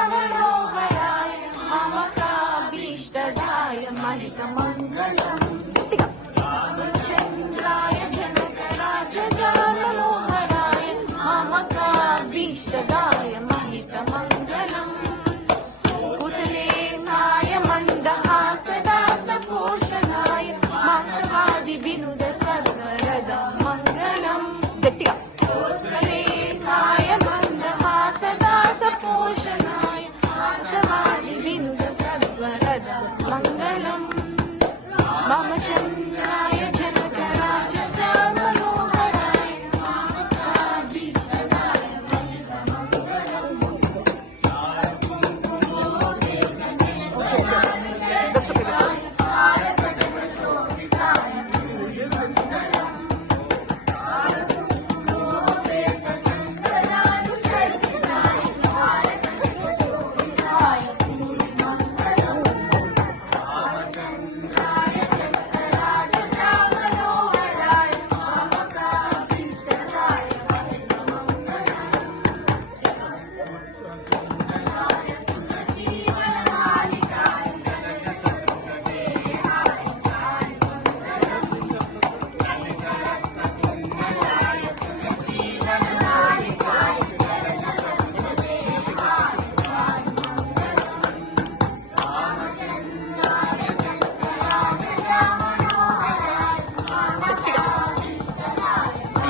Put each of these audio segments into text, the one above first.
जनकराजमनोहराय ममकाभीष्टदाय महितमङ्गलम् रामचन्द्राय जनकराजमनोहराय ममकाभीष्टदाय महितमङ्गलम् कुशलेनाय मन्दहासदासपोषणाय मांसवादिविनुद सर्वरदं मङ्गलम् कुशलेनाय मन्दहासदासपोषणाय मांसवादिविनुद सर्वरदं मङ्गलम् रामचन्द्राय जनकराजमनोहराय ममकाभीष्टदाय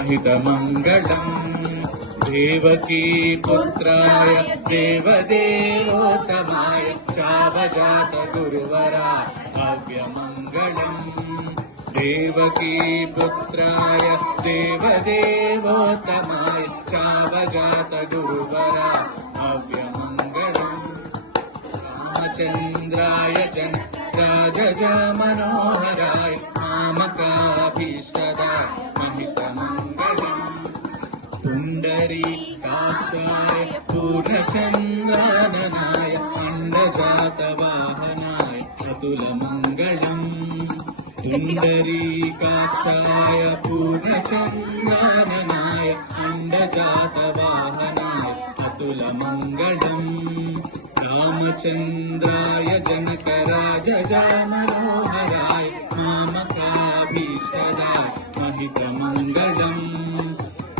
हितमङ्गलम् देवकी पुत्राय देवदेवोत्तमाय चावजात गुरुवराय भव्यमङ्गलम् देवकी पुत्राय देवदेवोत्तमाय चावजात गुरुवराय भव्यमङ्गलम् रामचन्द्राय जनकराजमनोहराय मामकाभीष्टदाय महितमङ्गलम् पुण्डरीकाक्षाय पूर्णचन्द्राननाय अण्डजातवाहनाय अतुलमङ्गलम् पुण्डरीकाक्षाय पूर्णचन्द्राननाय अण्डजातवाहनाय अतुलमङ्गलम् रामचन्द्राय जनकराजमनोहराय मामकाभीष्टदाय महितमङ्गलम्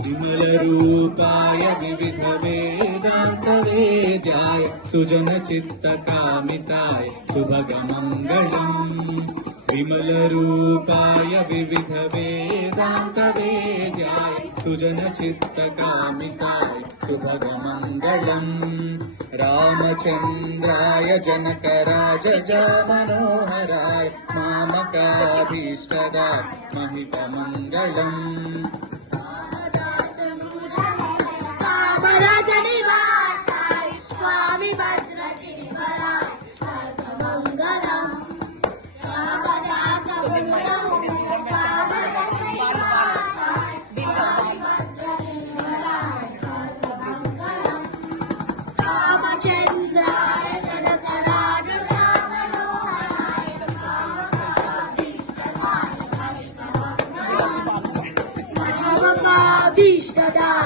विमलरूपाय विविधवेदान्तवेद्याय सुजनचित्तकामिताय सुभगमङ्गलम् विमलरूपाय विविधवेदान्तवेद्याय सुजनचित्तकामिताय सुभगमङ्गलम् रामचन्द्राय जनकराजमनोहराय मामकाभीष्टदाय महितमङ्गलम् रामराजनिवासाय स्वामी भद्रगिरिवराय सर्वमङ्गलम् रामचन्द्राय जनकराजमनोहराय ममकाभीष्टदाय